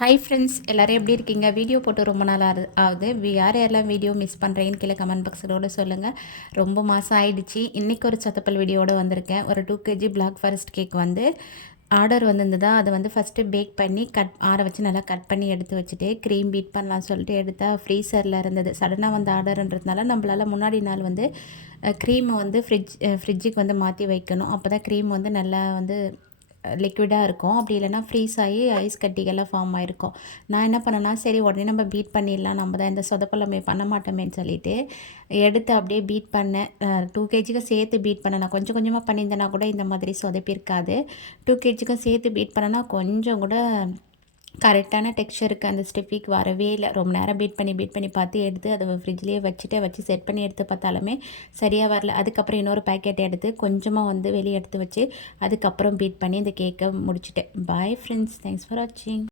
Hi friends, எல்லோரும் எப்படி இருக்கீங்க? வீடியோ போட்டு ரொம்ப நாள் ஆகுது. யாரெல்லாம் வீடியோ மிஸ் பண்ணுறீங்கன்னு கீழே கமெண்ட் பாக்ஸோடு சொல்லுங்கள். ரொம்ப மாதம் ஆயிடுச்சு. இன்றைக்கி ஒரு சத்தப்பல் வீடியோடு வந்திருக்கேன். ஒரு 2 kg பிளாக் ஃபாரஸ்ட் கேக் வந்து ஆர்டர் வந்திருந்ததா, அதை வந்து ஃபஸ்ட்டு பேக் பண்ணி ஆற வச்சு நல்லா கட் பண்ணி எடுத்து வச்சுட்டு க்ரீம் பீட் பண்ணலான்னு சொல்லிட்டு எடுத்தால் ஃப்ரீசரில் இருந்தது. சடனாக வந்து ஆர்டர்ன்றதுனால நம்மளால் முன்னாடி நாள் வந்து க்ரீமை வந்து ஃப்ரிட்ஜுக்கு வந்து மாற்றி வைக்கணும். அப்போ தான் க்ரீம் வந்து நல்லா வந்து லிக்விடாக இருக்கும். அப்படி இல்லைனா ஃப்ரீஸ் ஆகி ஐஸ் கட்டிகள்லாம் ஃபார்ம் ஆகிருக்கும். நான் என்ன பண்ணேன்னா, சரி உடனே நம்ம பீட் பண்ணிடலாம், நம்ம தான் இந்த சொதப்பலமே பண்ண மாட்டோமேன்னு சொல்லிவிட்டு எடுத்து அப்படியே பீட் பண்ணேன். 2 kgக்கும் சேர்த்து பீட் பண்ணேன். நான் கொஞ்சம் கொஞ்சமாக பண்ணியிருந்தேன்னா கூட இந்த மாதிரி சொதப்பியிருக்காது. 2 kgக்கும் சேர்த்து பீட் பண்ணேன்னா கொஞ்சம் கூட கரெக்டான டெக்ஸ்சருக்கு அந்த ஸ்டிஃபிக்கு வரவே இல்லை. ரொம்ப நேரம் பீட் பண்ணி பார்த்து எடுத்து அதை ஃப்ரிட்ஜ்லேயே வச்சு செட் பண்ணி எடுத்து பார்த்தாலுமே சரியாக வரல. அதுக்கப்புறம் இன்னொரு பேக்கெட் எடுத்து கொஞ்சமாக வந்து வெளியே எடுத்து வச்சு அதுக்கப்புறம் பீட் பண்ணி இந்த கேக்கை முடிச்சிட்டேன். பாய் ஃப்ரெண்ட்ஸ், தேங்க்ஸ் ஃபார் வாட்சிங்.